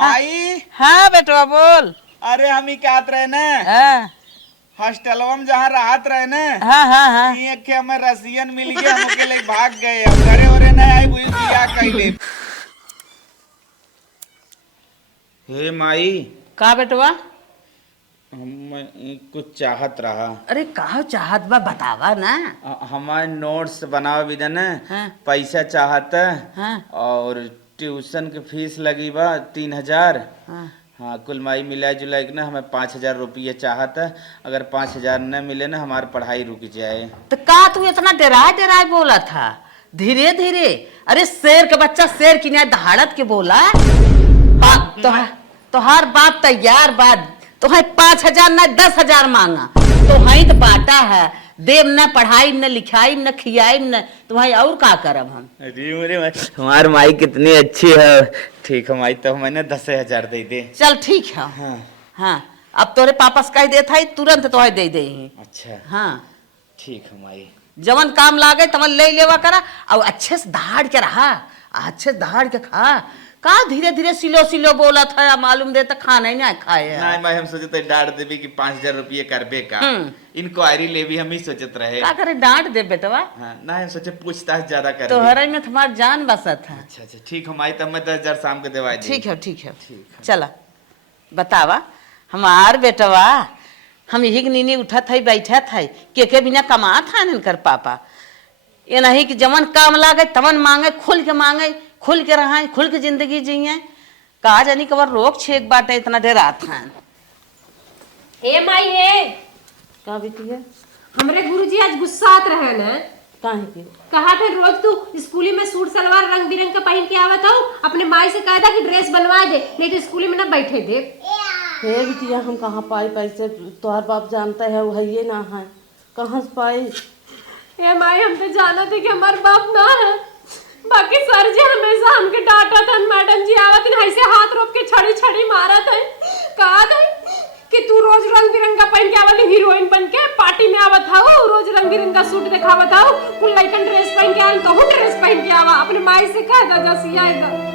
माई। हाँ बेटवा बोल। अरे हम ही क्या रहे न हाँ हॉस्टलवा में जहाँ राहत रहे न हाँ हाँ एक के हमें रसियन मिल गया हम के लिए भाग गए अब घरे ओरे नहीं आई बुझ बिया कैले। हे माई का बेटवा? हम कुछ चाहत रहा। अरे का चाहत बा बतावा ना। हमारे नोट्स बनावे भी न हाँ पैसा चाहत हाँ और ट्यूशन के फीस लगी बा 3000। हाँ। हाँ कुल माई मिला जुला के ना हमें 5000 रुपये चाहत है। अगर 5000 न मिले ना हमारी पढ़ाई रुक जाए। तो का तू इतना डराए डराए बोला था? धीरे धीरे। अरे शेर का बच्चा शेर की न्याय दहाड़त के बोला। तोहार बाप तैयार बात तुम्हें 5000 न 10,000 मांगा तो वही तो बाटा है। देव न पढ़ाई न लिखाई न खियाई न तुम्हारी और का करब हम। अरे हमारी माई कितनी अच्छी है। ठीक है माई तो मैंने 10,000 दे दे। चल ठीक है। हाँ हाँ अब तोरे पापा से कह देता है तुरंत तोहे दे दे। अच्छा हाँ ठीक है माई। जवन काम लागे तवन ले लेवा करा और अच्छे से दहाड़ के रहा। अच्छे से दहाड़ के खा। का धीरे धीरे सिलो सिलो बोला था मालूम दे तो खाना ही नहीं खाए। नहीं मैं हम सोचते डांट देवी कि 5000 रुपये करबे का इंक्वायरी ले भी हम ही सोचत रहे। का करे डांट दे बेटवा। हाँ नहीं हम सोचे पूछताछ ज्यादा कर तोहरे में तुम्हार जान बसत है। अच्छा अच्छा ठीक है माई तब मैं 10,000 शाम के देवा दी। ठीक है ठीक है चला बतावा हमार बेटवा। हम यही नीनी उठा था बैठा था के बिना कमा था इनकर पापा। ये नहीं कि जवन काम लागे तवन मांगे खुल के मांगे खुल के रहा खुल के जिंदगी जिये। कहा जानी कबर रोक छेक बाटे इतना देर आता है। हे माई हे का बेटी है? हमरे गुरुजी आज गुस्सात रहे न। काहे के? कहा थे रोज तू स्कूली में सूट सलवार रंग बिरंग का पहन के आवत हो। अपने माई से कहा था कि ड्रेस बनवा दे नहीं तो स्कूली में ना बैठे दे। हे बिटिया हम कहाँ पाई पैसे? तोहर बाप जानता है वो है ना है कहाँ से पाई? हे माई हम तो जाना थे कि हमारे बाप ना है। बाकी सर जी हमेशा हमके डांटा था। मैडम जी आवत ऐसे हाथ रोक के छड़ी छड़ी मारा था। कहा था कि तू रोज रंग बिरंगा पहन के आवली हीरोइन बन के पार्टी में आवत हाउ रोज रंग बिरंगा सूट दिखावत हाउ कुल लइकन ड्रेस पहन के आल तो ड्रेस पहन के आवा। अपने माई से कह दा जसिया इधर।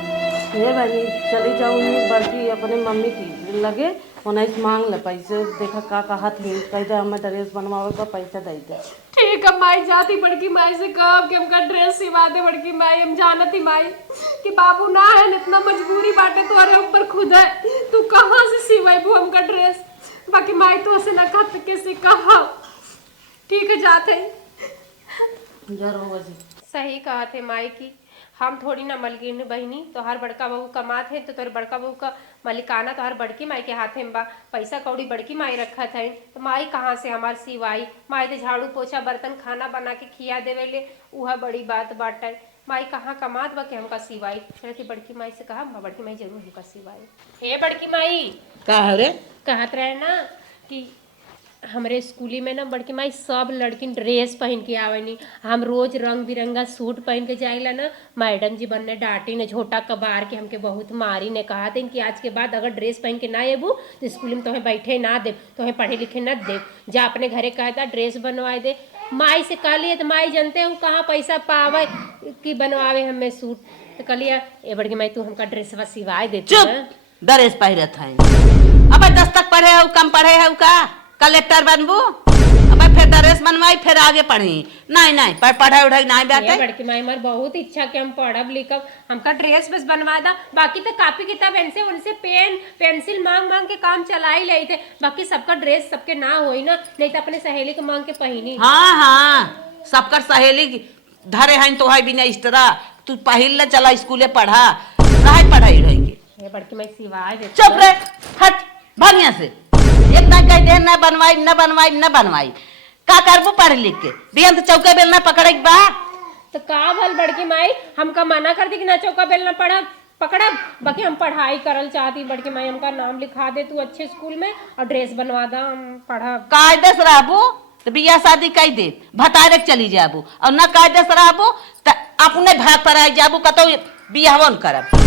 हे बहनी चली जाऊँ बल्कि अपने मम्मी की लगे उन्हें मांग ले पैसे। देखा का कहा थी कह दे हमें ड्रेस बनवावे का पैसा दे दे। ठीक है माई जाती बड़की माई से कब कि हमका ड्रेस सिवा दे। बड़की माई हम जानती माई कि बाबू ना है इतना मजबूरी बाटे तुम्हारे ऊपर खुद है। तू कहाँ से सिवाबू हमका ड्रेस? बाकी माई तो ऐसे ना खत के से कहा। ठीक है जाते सही कहा थे माई की। हम थोड़ी ना मलगिन बहनी तोहार बड़का बहू कमात है तो तोहर बड़का बहू का मलिकाना तोहार बड़की माई के हाथे में बा। पैसा कौड़ी बड़की माई रखत है तो माई कहाँ से हमार सिवाई। माई तो झाड़ू पोछा बर्तन खाना बना के खिया देवे ले वह बड़ी बात बाटे। माई कहाँ कमात बा के हमका सिवाई। चलती बड़की माई से कहा बड़की माई जरूर हमका सिवाई। हे बड़की माई का रे? कहत रहे ना कि हमरे स्कूली में ना बड़की माई सब लड़किन ड्रेस पहन के आवनी। हम रोज रंग बिरंगा सूट पहन के जाइला ना। मैडम जी बनने डांटी ने झोटा कबार के हमके बहुत मारी ने कहा थे कि आज के बाद अगर ड्रेस पहन के ना अबू तो स्कूल में तुम्हें बैठे ना दे तुम्हें पढ़े लिखे ना दे। जा अपने घरे कहता ड्रेस बनवाए दे। माई से कह लिए तो माई जानते हो कहाँ पैसा पावे कि बनवावे हमें सूट। तो कह लिया ए बड़की माई तू हमका ड्रेस सिवाए दे। चुप ड्रेस पहनत है। अब 10 तक पढ़े हो कम पढ़े हो का कलेक्टर बनबू? अब फिर ड्रेस बनवाई फिर आगे पढ़ी। नहीं नहीं पढ़ाई उढ़ाई नहीं बाटे। बड़की माई हमार बहुत इच्छा कि हम पढ़ब लिखब हमका ड्रेस बस बनवा दा। बाकी तो कापी किताब इनसे उनसे पेन पेंसिल मांग मांग के काम चला ही ले थे। बाकी सबका ड्रेस सबके ना होई ना नहीं तो अपने सहेली के मांग के पहनी। हाँ हाँ सबकर सहेली धरे हैं तो है बिना इस्टरा तू पहिल ले चला स्कूले पढ़ा नहीं पढ़ाई रहेगी। ये बड़की माई सिवाय दे। चुप रे हट भागिया से। इतना कह दे न बनवाई न बनवाई न बनवाई का करबू पढ़ लिख के बियंत चौका बेलना पकड़े बा। तो का भल बड़की माई हमका मना कर दी कि ना चौका बेलना पढ़ब पकड़ब। बाकी हम पढ़ाई करल चाहती बड़की माई हमका नाम लिखा दे तू अच्छे स्कूल में और ड्रेस बनवा दा हम पढ़ब। कायदे से रहबू तो बियाह शादी कई दे भतारे चली जाबू और न कायदे से रहबू तो अपने भाग पर आई जाबू कतो बियाहवन करब।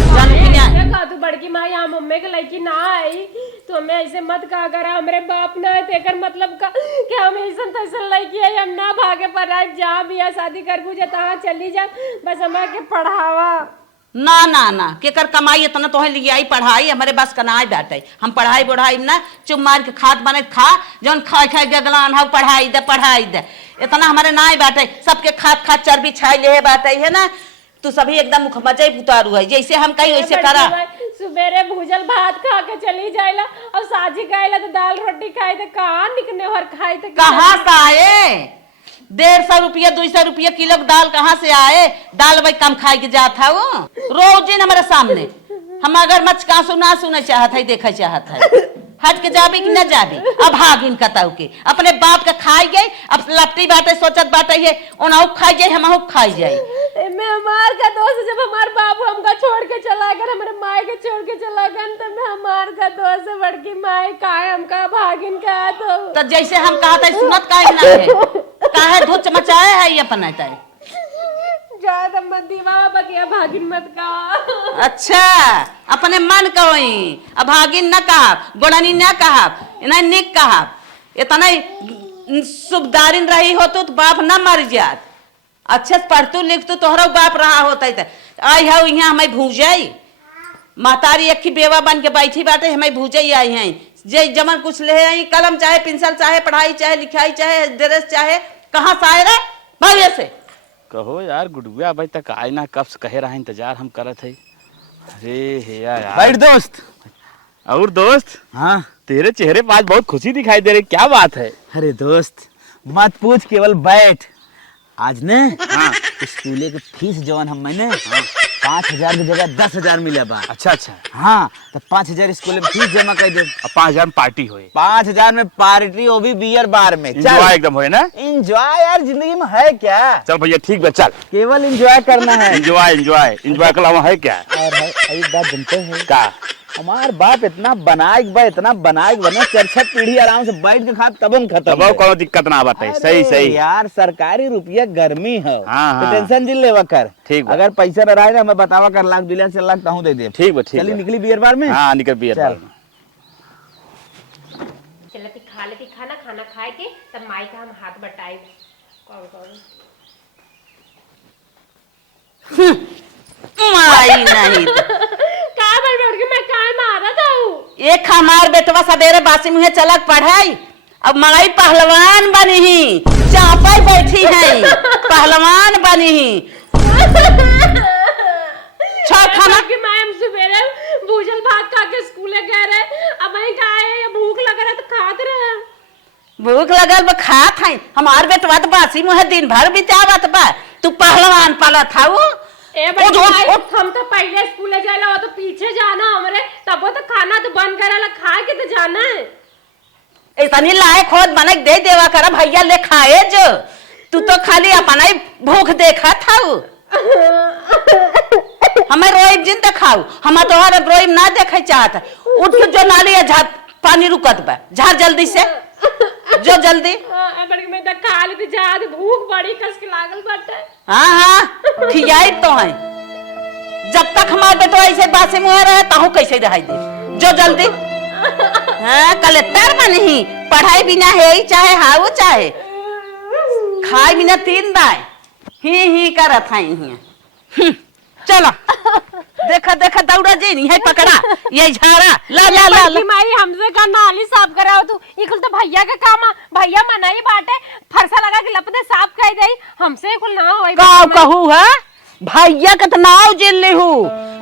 तू बड़की माई हम मम्मी के लड़की ना आई तो हमें ऐसे मत कहा करा। हमरे बाप ना है तेकर मतलब का कि हम ऐसन तैसन लड़की है हम ना भागे पर जहाँ बियाह शादी करबू जा तहाँ चली जा बस हमारे के पढ़ावा। ना ना ना केकर कमाई इतना तो लिए आई पढ़ाई हमारे बस का ना बैठे हम पढ़ाई बढ़ाई ना चुप मार के खाद बने खा जौन खा खा गगलान हो पढ़ाई दे इतना हमारे ना बैठे सबके खाद खाद चर्बी छाई ले बाटे है ना तू सभी एकदम मुख मजे उतारू है जैसे हम कही वैसे करा। सुबेरे भूजल भात खा के चली जाइला और साजी खाइला तो दाल रोटी खाई तो कहाँ निकने और खाई तो कहाँ से आए 150 रुपया 200 रुपया किलो दाल कहाँ से आए दाल भाई कम खाई के जाता वो रोज दिन हमारे सामने हम अगर मच का सुना सुने चाहत है देखा चाहत है हट के जाबी कि न जाबी अब भागिन कताऊ के अपने बाप का खाई गई अब लपटी बाटे सोचत बाटे है उनहु खाई जाए हमहु खाई जाए मैं हमार का दोस्त जब हमार बाबू हमका छोड़ के चला गया हमारे माए के छोड़ के चला गया तो मैं हमार का दोस्त से बड़की माए काहे हमका भागिन का तो जैसे हम कहा था सुनत काहे ना है काहे धुच मचाए है ये अपना तय ज्यादा मत दीवा बकिया भागिन मत का। अच्छा अपने मन कहोई अब भागिन न कहा गोड़नी न कहा इन्हें निक कहा इतना सुबदारिन रही हो तो बाप न मर जात अच्छे से पढ़तू लिखतू तोहरा बाप रहा होता आई है यहाँ हमें भूजाई महतारी एक बेवा बन के बैठी बाटे हमें भूजाई आई हैं जे जमन कुछ ले आई कलम चाहे पेंसिल चाहे पढ़ाई चाहे लिखाई चाहे ड्रेस चाहे कहाँ से आए रे भाई से कहो यार गुडुआ भाई तक आए ना कब से कहे रहा इंतजार हम करत है। अरे हे यार भाई दोस्त और दोस्त हाँ तेरे चेहरे पे आज बहुत खुशी दिखाई दे रही क्या बात है। अरे दोस्त मत पूछ केवल बैठ आज ने हाँ स्कूले के फीस जवन हम मैंने 5,000 की जगह 10,000 मिला बा। अच्छा अच्छा हाँ तो 5,000 स्कूल में फीस जमा कर दे 5,000 में पार्टी होए 5,000 में पार्टी वो भी बियर बार में एंजॉय एकदम होए ना। एंजॉय यार जिंदगी में है क्या चल भैया ठीक बा चल केवल एंजॉय करना है एंजॉय एंजॉय एंजॉय के अलावा है क्या। और है एक बात जानते हैं का हमार बाप इतना बनाएक बने 4-6 पीढ़ी आराम से बैठ के खा तब हम खत्म तब कोनो दिक्कत ना बात है। सही सही यार सरकारी रुपया गर्मी है हाँ, तो हाँ। टेंशन जिल लेवा कर ठीक बा। अगर पैसा न रहा है हमें बतावा कर लाख 2 लाख 4 लाख कहूँ दे दे ठीक बा ठीक चली बा। निकली बियर बार में हाँ निकल बियर बार में चलती खा लेती खाना खाना खाए के तब माई का हम हाथ बटाई कौन कौन माई नहीं का बड़ के मैं काय मारा था एक हमार बेटवा सवेरे बासी मुहे चलक पढ़ाई अब माई पहलवान बनी ही चापा बैठी है पहलवान बनी ही खाना कि मैं हम सुबेरे भूजल भात खा के स्कूले गए रहे अब वहीं का आए भूख लग रहा तो खाते रहे भूख लगल बा खात है हमार बेटवा तो बासी मुहे दिन भर बितावत बा तू पहलवान पाला था वो ए बड़ी भाई हम तो पहले स्कूले जाएला वो तो पीछे जाना हमरे तब वो तो खाना तो बंद करेला खा के तो जाना है इतनी लायक खोद बने दे देवा कर भैया ले खाए जो तू तो खाली अपना ही भूख देखा था हमें रोइब जिन दिखाऊ हम तोहर रोइब ना देखे चाहत उठ के जो नाली है झाड़ पानी रुकत बा झाड़ जल्दी से जो जल्दी बड़ी मैं तो खा ली थी ज्यादा भूख बड़ी कस के लागल बाटे हाँ हाँ खियाई तो है जब तक हमारे बेटो ऐसे बासे मुँह रहे ताहू कैसे रह दे जो जल्दी हाँ कलेक्टर में नहीं पढ़ाई बिना है ही चाहे हाउ चाहे खाए बिना 3 दाए ही करत है चलो देखा देखा दौड़ा जी नहीं है पकड़ा ये झाड़ा ला ला ला, ला। माई हमसे का नाली साफ कराओ तू इकुल तो भैया का काम भैया मनाई बाटे फरसा लगा के लपदे साफ कर दई हमसे कुल ना होई का कहू है भैया का तो नाव जेल ले हूँ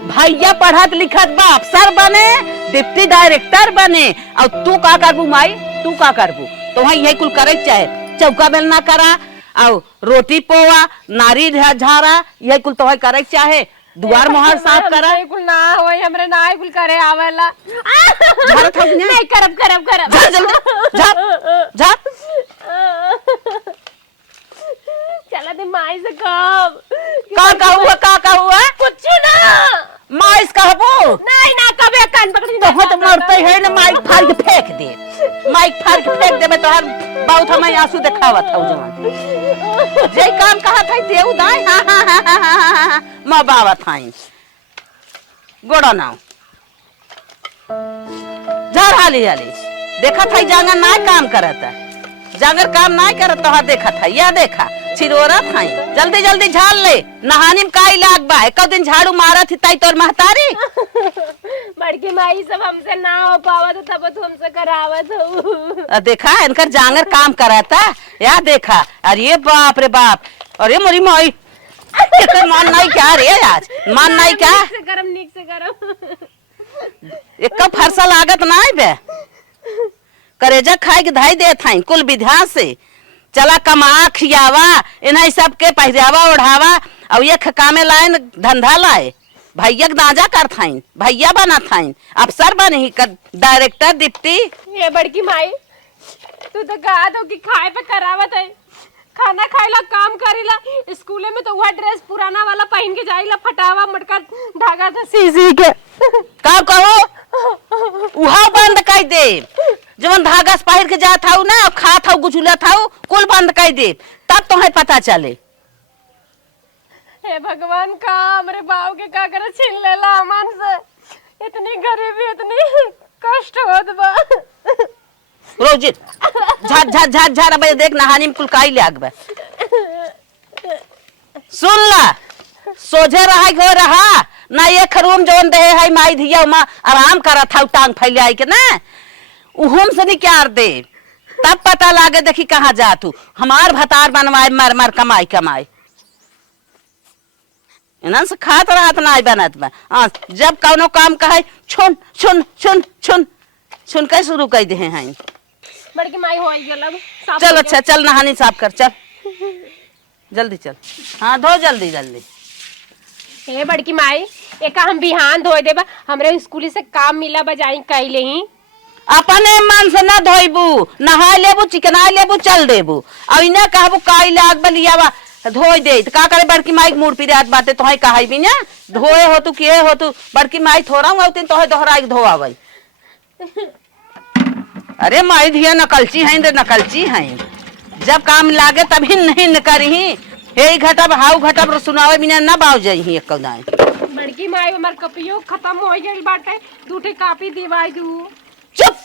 भैया पढ़त लिखत बा अफसर बने डिप्टी डायरेक्टर बने और तू का करबू माई तू का करबू तो वहाँ यही कुल करे चाहे चौका बेल ना करा और रोटी पोवा नारी झारा यही कुल तो करे चाहे दुआर मोहर साफ करा कुल ना होई हमरे ना कुल करे आवेला झारा था नहीं करब जा जल्दी जा चला दे माई से कब का हुआ कुछ ना माइस कहबो नहीं ना कबे कान पकड़ी तो तो मरते है ना माइक फाड़ के फेंक दे माइक फाड़ के फेंक दे मैं तोहर बहुत हमें आंसू दिखावत हूं जवान जे काम कहा था देऊ दाई हां मां बाबा थाई गोड़ा नाव झाड़ हाली देखा था जांगर ना काम करता जांगर काम ना करत तो देखा था या देखा छिरोरा थाई जल्दी जल्दी झाड़ ले, नहाने में काई लाग बा, एक दिन झाड़ू मारा थी ताई तोर महतारी। बड़की माई सब हमसे ना हो पावा तो तब तो हमसे करावत हो। देखा इनकर जांगर काम कराता या देखा, अरे बाप रे बाप, अरे मोरी माई मान नहीं क्या रे, आज मान नहीं क्या, नीक से गरम एक फरसा लागत ना बे, करेजा खाए के धाई दे थाई कुल विधा से, चला कमा खियावा इन्हें सबके पहरावा ओढ़ावा और ये कामे लाए धंधा लाए, भैया दाजा कर थाइन, भैया बना थाइन, अफसर बने कर डायरेक्टर डिप्टी। ये बड़की माई तू तो कहा दो कि खाए पे करावत है, खाना खाइला काम करेला, स्कूले में तो वह ड्रेस पुराना वाला पहन के जाइला, फटावा मटका धागा था सी के का कहो उहा बंद कर दे, जवन धागा से पहिर के जात हाउ ना खा था गुचुला था कुल बंद कर दे, तब तुम्हें पता चले। हे भगवान का हमरे बाव के का करे छीन लेला अमन से, इतनी गरीबी इतनी कष्ट होत बा। रोज झट झट झट झट अब देख नहानी में कुल काई लाग बा, सुन ला सोझे रहा गो रहा ना, ये खरूम जवन दे है माई धिया मा आराम करा था टांग फैलाई के ना, उहुम से निकाल दे, तब पता लागे देखी कहाँ जा तू, हमार भतार बनवाए मर मर कमाई कमाई, इन्हन से खात रहत ना बनत बा। जब कौनो काम कहे छुन छुन छुन छुन छुन के शुरू कर दे हैं। बड़की माई हो गया लब साफ चल हो अच्छा चल नहानी साफ कर, चल जल्दी चल, हाँ धो जल्दी जल्दी। गया। हे बड़की माई एक हम बिहान धोए देबा, हमरे स्कूली से काम मिला बजाई कैले ही अपने मन से न धोइबू, नहा लेबू चिकना लेबू चल देबू, अब इन्हें कहबू काई लाग बलियावा धोई दे, तो का करे बड़की माई मूड पिरात बाटे तोहे कहाई भी ना, धोए हो तू किए हो तू, बड़की माई थोड़ा हूँ तोहे दोहराई धोआवई। अरे माई धिया नकलची हैं रे नकलची हैं, जब काम लागे तभी नहीं न करही, हे घटब हाउ घटब सुनावे बिना न बाव जाई एक कौदाई। बड़की माई हमार कपियो खत्म हो गइल बाटे, दूठे कापी दिवाई दू। चुप,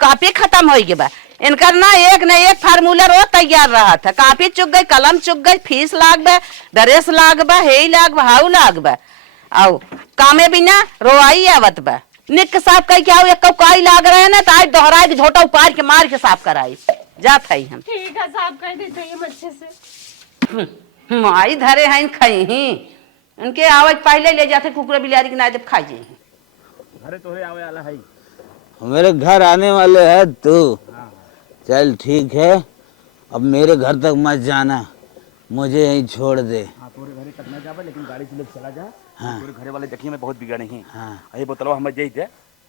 कापी खत्म हो गई बा, इनकर ना एक न एक फार्मूला रो तैयार रहा था, कापी चुक गई कलम चुक गई, फीस लाग बा ड्रेस लाग बा हे लाग बा हाउ लाग बा, आओ कामे बिना रोआई आवत बा, निक साफ कई के आओ एक काई लाग रहे ना, तो आज दोहराई के झोटा उपार के मार के साफ कराई जात है हम। ठीक है साफ कर देते ये अच्छे से। माई धरे हैं खाई ही, इनके आवाज पहले ले जाते कुकुर बिलारी के ना जब खाई जाए। घरे तोरे आवे वाला है, मेरे घर आने वाले है तू, चल ठीक है, अब मेरे घर तक मत जाना, मुझे यहीं छोड़ दे। हाँ तोरे घरे तक न जाबे लेकिन गाड़ी से लेके चला जा। हाँ। तोरे घरे वाले देखिए मैं बहुत बिगड़े हैं। हाँ ये बोतलवा हम दे दे,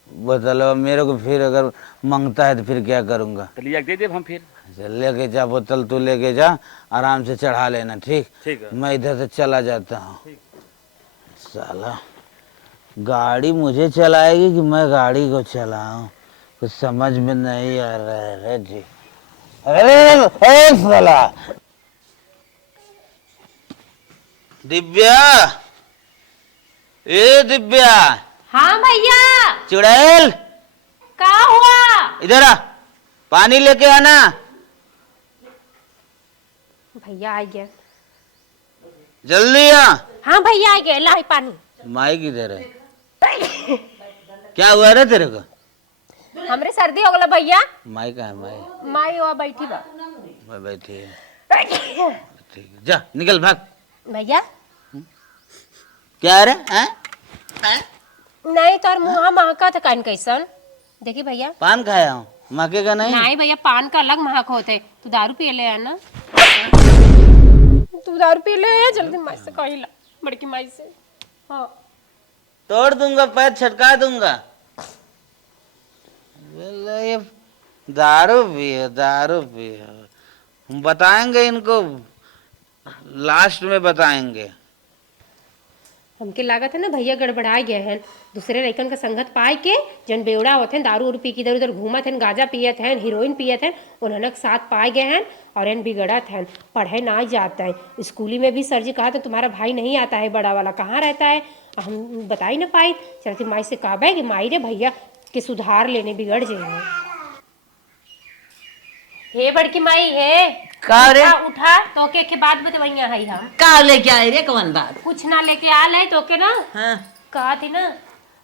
बोतल मेरे को फिर अगर मांगता है तो फिर क्या करूँगा, तो लिया दे दे हम फिर। चल लेके जा बोतल, तू लेके जा आराम से चढ़ा लेना, ठीक ठीक है। मैं इधर से चला जाता हूँ। साला गाड़ी मुझे चलाएगी कि मैं गाड़ी को चलाऊं, कुछ समझ में नहीं आ रहा है जी। अरे साला दिव्या, ए दिव्या, हाँ भैया चुड़ैल का हुआ? इधर आ, पानी लेके आना। भैया आ गया। जल्दी आ। हाँ भैया आ गया, लाई पानी। माई किधर है? क्या हुआ रे तेरे को? हमरे सर्दी हो गला भैया। माई कहाँ है? माई माई वहाँ बैठी बा। मैं बैठी है, ठीक है, जा निकल भाग। भैया क्या रे हैं? नहीं तोर मुँह महका था कान कैसन, देखी भैया। पान खाया हूँ, मके का नहीं। नहीं भैया पान का अलग महक होते, तू दारू पी ले है ना, तू दारू पी ले जल्दी माई से कहिला, बड़की माई से। हाँ तोड़ दूंगा, पैर छटका दूंगा। ये दारू पियो, दारू पियो, हम बताएंगे इनको, लास्ट में बताएंगे। हमके लागत है ना भैया गड़बड़ा गए हैं, दूसरे लड़कन का संगत पाए के जन बेवड़ा होते हैं, दारू उरू पी के इधर उधर घूमत हैं, गांजा पियत हैं, हीरोइन पियत हैं, उन्होंने साथ पाए गए हैं और इन बिगड़त हैं, पढ़े ना जाता है। स्कूली में भी सर जी कहा तो तुम्हारा भाई नहीं आता है, बड़ा वाला कहाँ रहता है, हम बता ही ना पाए। चलती माई से कहा है कि माई रे भैया के सुधार लेने बिगड़ जाए। हे बड़की माई हे का रे? उठा तो के बात बतवैया है हम का लेके आए रे कौन बात? कुछ ना लेके आल है तो के ना हाँ कहा थी ना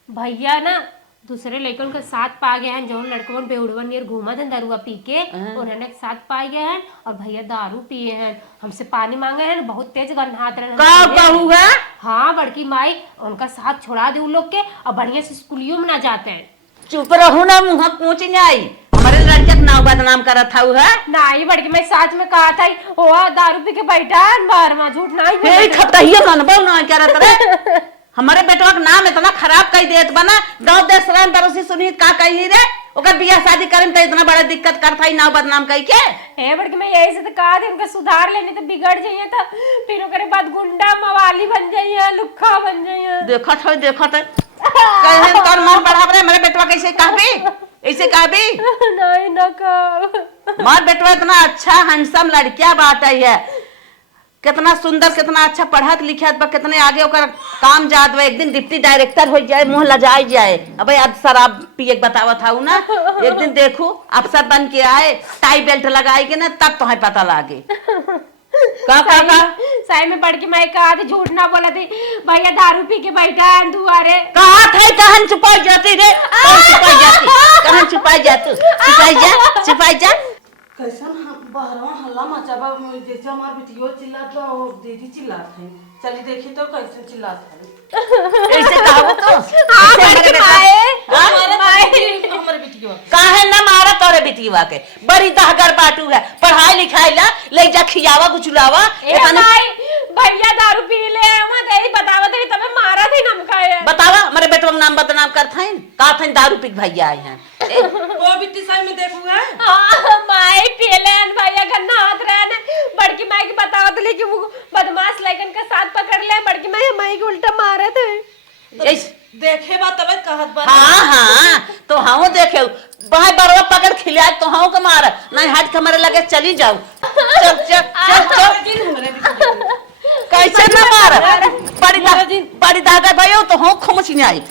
भैया ना दूसरे लड़कों के साथ पा गए हैं जो लड़कों बेउड़वन नियर घूमा थे दारुआ पी के उन्होंने साथ पाए गए हैं और भैया दारू पिए हैं हमसे पानी मांगे हैं बहुत तेज गन्हात रहे का कहू है? हाँ बड़की माई उनका साथ छोड़ा दे उन लोग के और बढ़िया से स्कूलियों में ना जाते हैं। चुप रहू ना, मुँह पूछ आई हमारे लड़के का नाम बदनाम करत था है ना ये बड़की मैं साथ में कहा था ओ दारू पी के बैठा है बाहर में झूठ ना हे खतहिया मनबो ना करत रे। हमारे बेटवा का नाम इतना खराब कई देत बना गांव देश राम पड़ोसी सुनी का कही रे ओकर बियाह शादी करे में तो इतना बड़ा दिक्कत करता ही नाव बदनाम कई के। हे बड़की मैं यही से तो कहा थी उनका सुधार लेने तो बिगड़ जाइए तो फिर ओकरे बाद गुंडा मवाली बन जाइए लुक्खा बन जाइए। देखत है कहे तोर मन बढ़ाव रे मेरे बेटवा कैसे कहबी ऐसे कहबी नहीं न कह मार बेटवा इतना अच्छा हैंडसम लड़किया बात है कितना सुंदर कितना अच्छा पढ़त लिखत बा कितने आगे ओकर काम जात बा एक दिन डिप्टी डायरेक्टर हो जाए मुंह लजाई जाए। अबे आज शराब पिए बतावत था ना एक दिन देखू अफसर बन के आए टाई बेल्ट लगाई के ना तब तुम्हें पता लागे का साई में पढ़ के मैं कहा थी झूठ ना बोला थी भैया दारू पी के बैठा है दुआरे कहा थे कहन छुपाई जाती रे कहन छुपाई जा कैसन बहरवा हल्ला मचाबा जैसे हमार बिटियो चिल्लात बा और दीदी चिल्लात है। चली देखी तो कैसे चिल्लात है ऐसे कहो तो हाँ बड़की माए हमारे बिटियो काहे ना मारा तोरे बिटिया के बड़ी दहगर बाटू है पढ़ाई लिखाई ला ले जा खियावा गुचुलावा भैया दारू पी ले मत यही बतावा थे तब मारा थी नमका बतावा हमारे बेटवा का नाम बदनाम करता है का था दारू पी भैया आए हैं वो बिट्टी साई में देखूंगा हाँ माई पीले भैया गन्ना हाथ रहे ने बड़की माई की बतावा तो कि वो बदमाश लड़कन का साथ पकड़ ले बड़की माई के उल्टा मारे थे देखे बा तब कहत बा। हाँ तो हाँ देखे भाई बरवा पकड़ खिला तो हाँ के मार नहीं हट के मारे लगे चली जाओ चल कैसे ना मार बड़ी दादा भाई तो हाँ खुमच नहीं आई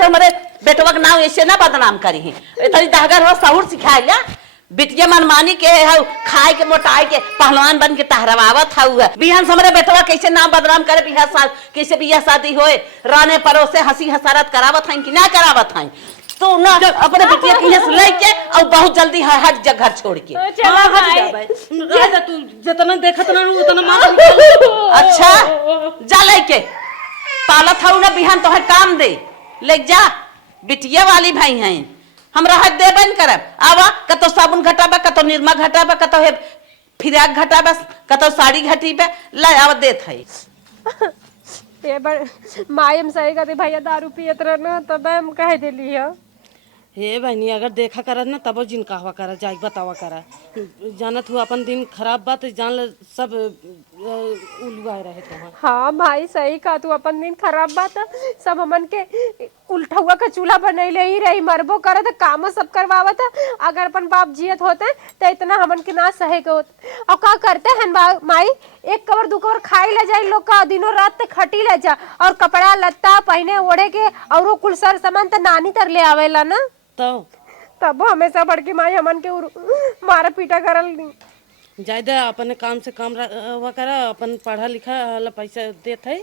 हमारे बेटवा का नाम ऐसे ना बदनाम करी है इतनी दागर हो सहूर सिखाई ला बिटिया मनमानी के है खाए के मोटाई के पहलवान बन के टहरवावत हुआ बिहान से हमारे बेटवा कैसे नाम बदनाम करे कैसे बियाह शादी होए राने परोसे हंसी हसारत करावत है कि ना करावत है तो ना अपने बिटिया की से लेके और बहुत जल्दी हट जा घर छोड़ के तू जितना देखत ना उतना मार अच्छा जा लेके पालत हूँ ना बिहान तो काम दे ले जा बिटिया वाली भाई हैं हमरा हद दे बन करब आवा कतो साबुन घटाबा कतो निरमा घटाबा कतो है फिराक घटाबा कतो साड़ी घटीबा ले आवा देत है ये बड़ माई हम सही कहते भैया दारू पियत रहना तब हम कह देली है हे बहनी अगर देखा करत ना तब जिन कहवा करा जाए बतावा करा जानत हुआ अपन दिन खराब बात जान ल सब उलवाए रहे तो हाँ भाई सही कहा तू अपन दिन खराब बात सब हमन के उल्टा हुआ का चूल्हा बनैले ही रही मरबो करे तो काम सब करवावत अगर अपन बाप जियत होते तो इतना हमन के ना सहे के होते और का करते हैं माई एक कवर दो कवर खाई ले जाए लोग का दिनों रात तक खटी ले जा और कपड़ा लत्ता पहने ओढ़े के और वो कुल सर सामान तो नानी तर ले आवेला ना तब हमेशा बड़की माई हमन के मारा पीटा करल नहीं जायदा अपने काम से काम हुआ करा अपन पढ़ा लिखा ला पैसा देत है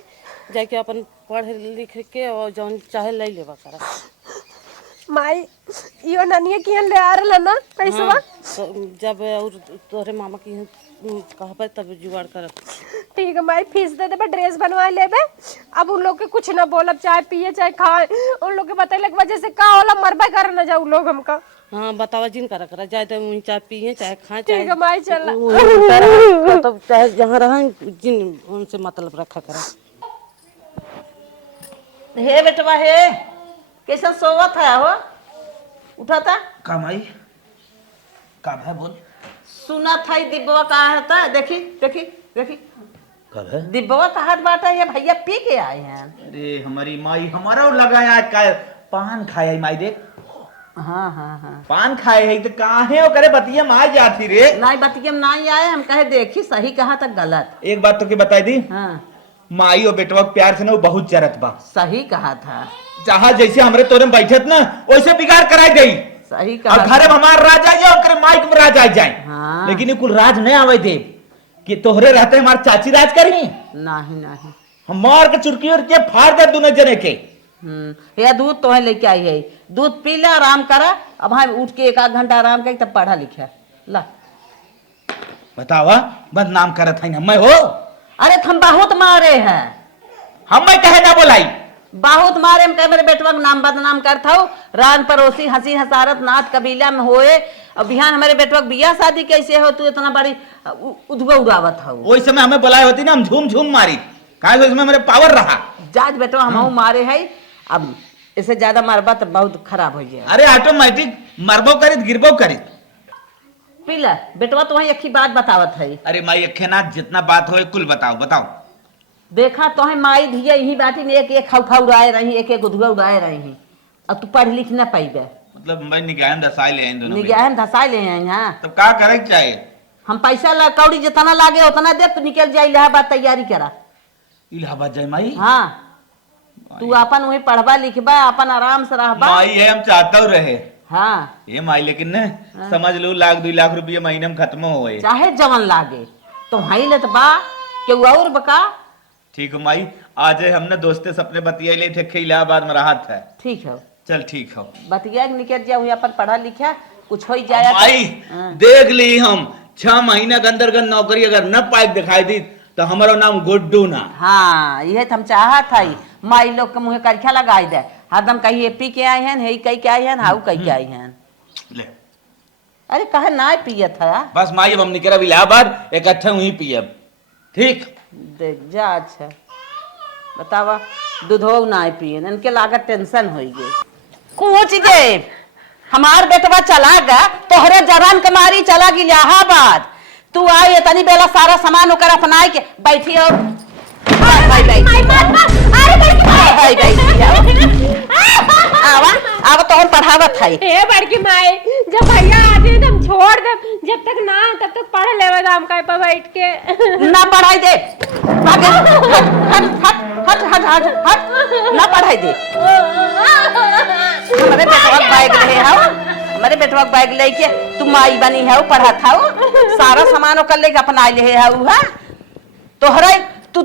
जाके अपन पढ़ लिख के और जौन चाहे ले लेवा करा माई यो ननिया कियन ले आ रहल ना पैसा तो जब और तोरे मामा की कहबे तब जुगाड़ कर ठीक है माई फीस दे दे ड्रेस बनवा लेबे अब उन लोग के कुछ ना बोलब चाहे पिए चाहे खाए उन लोग के बतैले के वजह से का होला मरबे कर ना जाऊ लोग हमका हाँ बतावा जिन करा करा जाए तो चाहे पिए चाहे खाए ठीक है माई चल तो चाहे जहाँ रहा जिन उनसे मतलब रखा करा हे बेटवा हे कैसा सोवत है हो उठा था कमाई का है बोल सुना था दिब्बवा कहा था देखी देखी देखी कर है दिब्बवा कहा बाटा ये भैया पी के आए हैं अरे हमारी माई हमारा लगाया का पान खाए माई देख हाँ हाँ हाँ पान खाए है तो काहे ओ करे बतिया मार जाती रे नहीं बतिया नहीं आए हम कहे देखी सही कहा था गलत एक बात तो के बताई दी हाँ माई और बेटवा के प्यार से ना वो बहुत जरत बा सही कहा था जहाँ जैसे हमरे तोरे में बैठत ना वैसे बिगाड़ कराई गई सही और कहा। घरे में हमार राज आ जाए और माइक में राज आ जाए। हाँ। लेकिन ये कुल राज नहीं आवे थे कि तोहरे रहते हमार चाची राज करी। नहीं नहीं। हम मार के चुरकी उड़ के फाड़ दे दोनों जने के। या दूध तो है लेके आई है, दूध पी ले, आराम करा। अब हम उठ के 1 आध घंटा आराम कर तब पढ़ा लिखा ला। बतावा बदनाम करत है मैं हो। अरे हम बहुत मारे हैं, हम मैं कहे ना बोलाई। बहुत मारे में कहे मेरे बेटवा का नाम बदनाम करता हूँ। रान पड़ोसी हंसी हसारत नाथ कबीला में होए। अब बिहान हमारे बेटवा की बियाह शादी कैसे हो, तू इतना बड़ी उधवा उड़ावत हो। वही समय हमें बुलाई होती ना, हम झूम झूम मारी। काहे इसमें मेरे पावर रहा। जाज बेटवा हम मारे है, अब इससे ज्यादा मारबा तो बहुत खराब हो जाए। अरे ऑटोमेटिक मरबो करित गिरबो करित। पीला बेटवा तो एक ही बात बतावत है। अरे माई अखे ना जितना बात हो कुल बताओ बताओ। देखा तो है माई धिया यही बाटी ने एक एक खौखा उड़ाए रही, एक एक उधवा उड़ाए रही। अब तू पढ़ लिख ना पाइबे। मतलब मैं निगाह दसाई ले इन दोनों में। निगाह धसा ले हैं यहाँ। तब का करे के चाहिए? हम पैसा ला कौड़ी जितना लागे उतना दे, तू निकल जाए इलाहाबाद तैयारी करा। इलाहाबाद जाए माई? हाँ, तू अपन वही पढ़बा लिखबा, अपन आराम से रहबा। माई है हम चाहता हूँ रहे। हाँ ये माई लेकिन न समझ लो 1-2 लाख रुपये महीने में खत्म हो। चाहे जवन लागे तो हाई लेत बा के और बका। ठीक है माई, आज हमने दोस्ते सपने बतिया ले थे कि इलाहाबाद में रहा था। ठीक है, चल ठीक हो। बतिया निकल जाओ अपन पढ़ा लिखा, कुछ हो जाए। माई देख ली हम 6 महीने के अंदर नौकरी अगर न पाइप दिखाई दी तो हमारा नाम गुड्डू ना। हाँ ये हम चाहत है माई लोग के मुँह करखा लगाई दे। हरदम कही ये पी के आए हैं, हे कही के आए हैं, हाउ कही के आए हैं। ले अरे कहे ना पियत है। बस माई अब हम निकल इलाहाबाद इकट्ठे वहीं पियब। ठीक देख जा। अच्छा बतावा दूधो ना पिए, इनके लागत टेंशन हो गई। कुछ दे हमार बेटवा चला गा तोहरे जरान कमारी चला गई इलाहाबाद। तू आई तनी बेला सारा सामान होकर अपनाए के बैठी हो। आवा तो हम पढ़ावत है। ए बड़की माई, जब भैया आ जाए तो हम छोड़ दे, जब तक ना तब तक पढ़ लेवे दाम का पे बैठ के। ना पढ़ाई दे, भागे हट हट हट हट हट, ना पढ़ाई दे। हमारे बेटवा बैग रहे हो, हमारे बेटवा बैग लेके तू माई बनी है, पढ़ा था सारा सामान कर लेके अपना ले है। तोहरा तू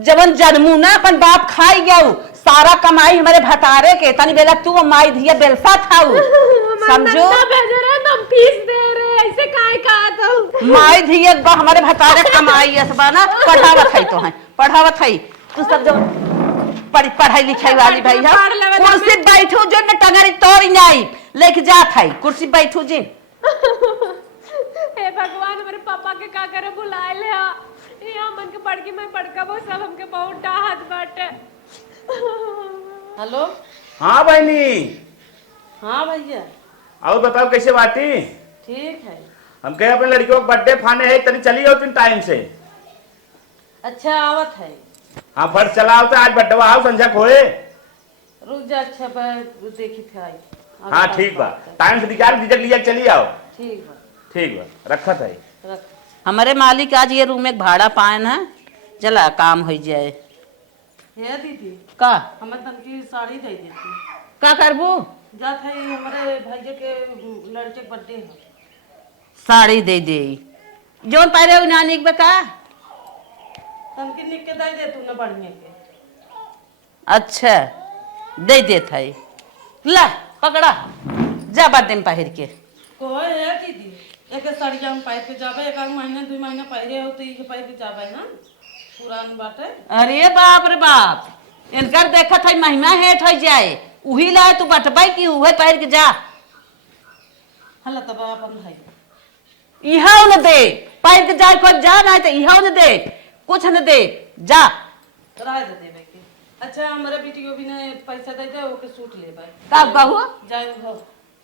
जवन जन्मू ना अपन बाप खाई गऊ सारा कमाई हमारे भतारे के। तनी बेला तू माई धिया बेलसा था समझो। हम फीस दे रहे ऐसे काहे कहा तो माई धिया हमारे भतारे कमाई ऐसा ना पढ़ावत है। तो है पढ़ावत है तू सब जो पढ़ाई लिखाई वाली भाई है। कुर्सी बैठू जो न टंगरी तोड़ नहीं लेके जात है, कुर्सी बैठू जी। हे भगवान, हमारे पापा के का करे बुलाए ले यहाँ मन के पढ़ के मैं पढ़का वो सब हमके बहुत डाहत बाटे। हेलो। हाँ बहनी। हाँ भैया। और बताओ कैसे बाटी? ठीक है। हम कहे अपने लड़कियों का बर्थडे फाने है, तनी चली हो तुम टाइम से। अच्छा आवत है। हाँ फर्स्ट चला आओ तो आज बर्थडे आओ संझा खोए। रुक जा। अच्छा देखी थे आई। हाँ ठीक बा, टाइम से निकाल दीजिए लिया चली आओ। ठीक बा। ठीक बा रखा था। रख। हमारे मालिक आज ये रूम में भाड़ा पाए है, चला काम हो जाए। हे दीदी का हमें तनकी साड़ी दे देती। का करबू? जात है हमारे भैया के लड़के के बर्थडे है। साड़ी दे दे जोन पहले नानी के का। तनकी निक के दे दे तू न बढ़िया के। अच्छा दे देत है, ला पकड़ा जा बर्थडे में पहिर के। कोई है दीदी एक साड़िया में पाइप के जाबे, 1 महीना 2 महीना पहरे हो तो ये पाइप के जाबे ना पुरान बाटे। अरे बाप रे बाप, इनकर देखत है महिमा हेठ हो जाए, उही लाए तू बटबाई की उहे पहिर के जा। हला तब अपन है इहा न दे पहिर के जाए, कोई जा नहीं तो इहा न दे, कुछ न दे जा। राय दे देबे के। अच्छा हमारे बेटी को भी ना पैसा दे दे, ओके सूट लेबे। का बहू जाए हो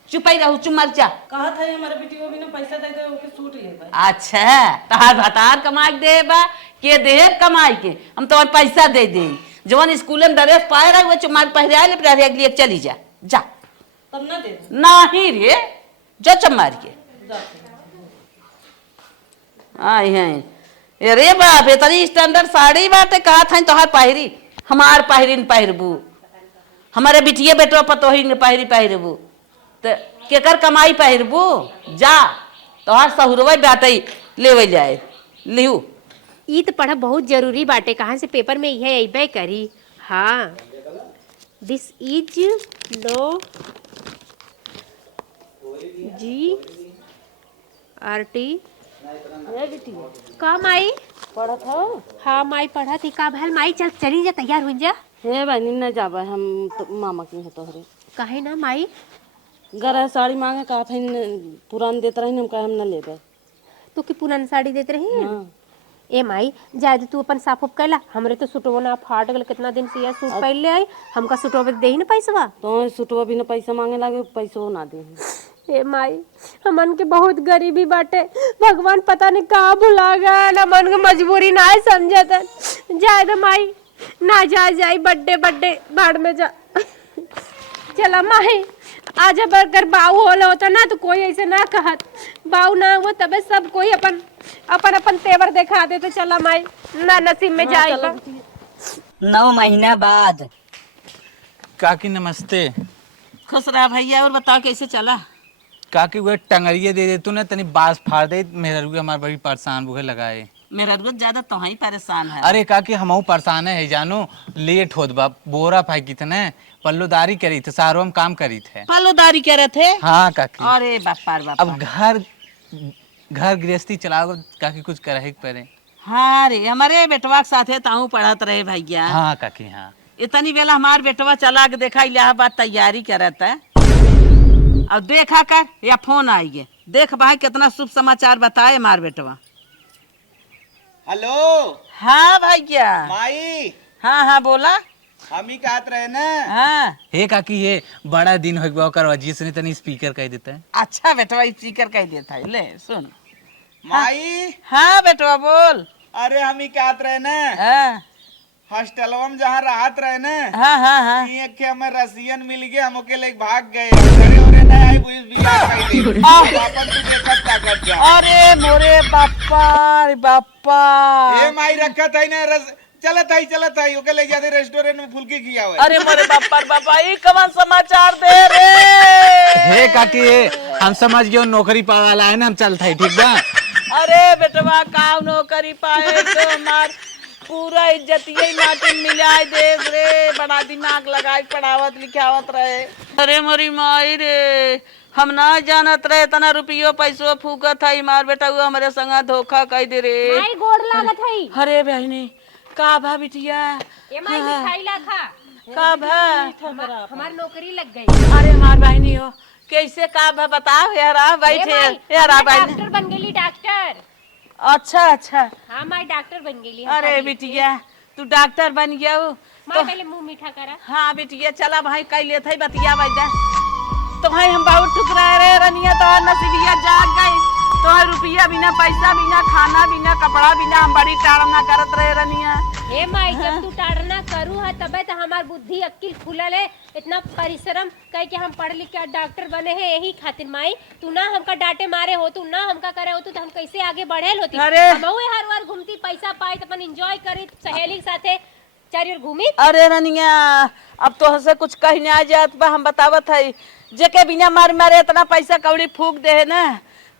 चुपाई रहू चुमर जा। कहा था हमारे बेटी को भी ना पैसा दे दे, ओके सूट लेबे। अच्छा तहार भतार कमाई दे बा के दे कमाई के, हम तो पैसा दे दे। जवन स्कूल में ड्रेस पाए रहे वो चुमार पहरे ले चली जा जा। तब ना दे नहीं रे जो चमार के जाते आई हैं। अरे बाप इतनी स्टैंडर्ड साड़ी बाटे कहा था तोहार पहिरी, हमार पहिरी न पहिरबू, हमारे बिटिया बेटो पतोही न पहिरी पहिरबू। तो केकर कमाई पहिरबू जा तोहार सहुरवा बाटई लेवे जाए लिहू। ई तो पढ़ा बहुत जरूरी बाटे, कहाँ से पेपर में यह अइबे करी। हाँ, दिस इज नो GRT का माई पढ़त हो? हाँ माई पढ़ा थी का भल माई चल चली जा तैयार हो जा। हे बहनी न जाबे हम तो मामा की है तोहरे। काहे ना माई? गरा साड़ी मांगे का फिन पुरान देत रही हम का हम न लेबे। तू की पुरान साड़ी देत रही। हाँ। ए माई जायद तू अपन साफ उप कैला, हमरे तो सूटवा ना फाट गल, कितना दिन से यह सूट पहन ले आई, हमका सूटवा पे दे ही ना पैसवा। तो सूटवा भी न पैसा मांगे लागे, पैसो ना दे। ए माई हमन के बहुत गरीबी बाटे, भगवान पता नहीं कहाँ भुला गया, हमन के मजबूरी ना है समझत। जायद माई ना जा जाई बड्डे बड्डे भाड़ में जा। चला माई आज अगर बाऊ होला होता ना तो कोई ऐसे ना कहत, बाऊ ना हुआ तबे सब कोई अपन अपन अपन तेवर दिखा दे। तो चला माई ना नसीब में जाए। 9 महीना बाद। काकी नमस्ते। खुश रहा भैया। और बताओ कैसे चला? काकी वो टंगरिए दे दे तू ना तनी बास फाड़ दे, मेरा रुके हमार बड़ी परेशान भूखे लगाए। मेरा रुक ज्यादा तो ही परेशान है। अरे काकी हमहू परेशान है जानो, लेट होत बा, बोरा फेंकी थे न, पल्लोदारी करी थे, सारो हम काम करी थे। पल्लोदारी करे थे? हाँ काकी। अरे बापा बापा। अब घर गृहस्थी चलाओ काकी, कुछ करे पड़े। हाँ रे हमारे बेटवा के साथे ताऊ पढ़त रहे भैया। हाँ काकी हाँ। इतनी बेला हमार बेटवा चला के देखा इलाहाबाद तैयारी करत है। अब देखा कर या फोन आई गे, देख भाई कितना शुभ समाचार बताए हमार बेटवा। हेलो हाँ भैया। माई, हाँ हाँ बोला। हम ही कहत रहे ना। हाँ हे काकी ये बड़ा दिन हो गया कर वजह से तनी स्पीकर कह देता है। अच्छा बेटवा स्पीकर कह देता है, ले सुन। माई, हाँ बेटवा बोल। अरे हम ही कहत रहे ना, हाँ हॉस्टलवा में जहाँ राहत रहे ना, हाँ हाँ हाँ। एक के हमें रसियन मिल गए, हम ओके लेके भाग गए। घरे ओरे ना आई बुझ बियाह कइले। अपन तू देखत ताकत जा। अरे मोरे बापा रे बापा। ए माई रखत है ना चलत है ओके ले जाते रेस्टोरेंट में फुल्की खियावे। अरे मोरे बापा रे बापा, ये कौन समाचार दे रे? हे काकी हम समझ गए नौकरी पावे वाला है ना, हम चलते हैं ठीक बा। अरे बेटवा काव नौकरी पाए तो हमार पूरा इज्जत यही माटी में मिलाए दे रे, बड़ा दिमाग लगाए पढ़ावत लिखावत रहे। अरे मोरी माई रे, हम ना जानत रहे तना रुपयो पैसो फूकत है, मार बेटा हुआ हमारे संगा धोखा कह दे रे। माई गोड़ लागत है। अरे बहनी का भा बिटिया? ए माई मिठाई ला खा। का भा? हमार नौकरी लग गई। अरे मार बहनी हो कैसे का भा बताओ यार। बैठे यार डॉक्टर बन गेली डॉक्टर। अच्छा अच्छा। हाँ माई डॉक्टर बन गेली। अरे बिटिया तू डॉक्टर बन गया हो माई पहले मुंह मीठा करा। हाँ बिटिया चला भाई कई लेते ही बतिया वैदा तो भाई हम बहुत ठुकरा रहे रनिया तो नसीबिया जाग गई तो रुपया बिना पैसा बिना खाना बिना कपड़ा बिना हम बड़ी टाड़ना करत रहे रनिया। ए माई जब तू टाड़ना करू है तबे तो हमार बुद्धि अक्ल खुलल है। इतना परिश्रम कह के हम पढ़ लिख के डॉक्टर बने हैं यही खातिर। माई तू ना हमका डांटे मारे हो, तू ना हमका करे हो, तो हम कैसे आगे बढ़ेल होती। अरे हमहू हर बार घूमती पैसा पाई तो अपन एंजॉय करी सहेली के साथे चार ओर घूमी। अरे रनिया अब तो से कुछ कह नहीं आ जात बा, हम बतावत है जेके बिना मार मारे इतना पैसा कौड़ी फूक दे है ना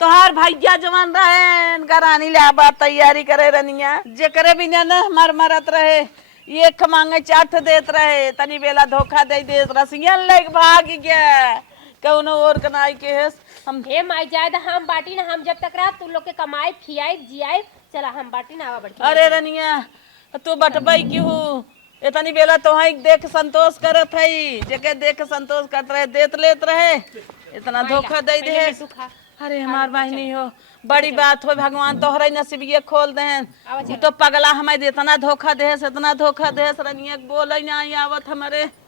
तोहार भैया जवान रहे गरानी ले बात तैयारी करे रनिया जेकरे बिना न मार मारत रहे एक मांगे चाट देत रहे तनी बेला धोखा दे देत रसियन लेके भाग गया कौनो और कनाई के हेस हम। हे माई जायदा हम बाटी ना, हम जब तक रात तू लोग के कमाई खियाई जियाई चला हम बाटी ना आवा बढ़ती। अरे रनिया तू बटबई क्यों इतनी बेला तो ही देख संतोष करत है जेके देख संतोष करत रहे देत लेत रहे इतना धोखा दे दे। अरे हमार बहनी हो बड़ी बात हो भगवान तोहरे नसीबिये खोल दे तो पगला हमें इतना धोखा दे इतना धोखा दे रनिया बोल नहीं आवत हमारे।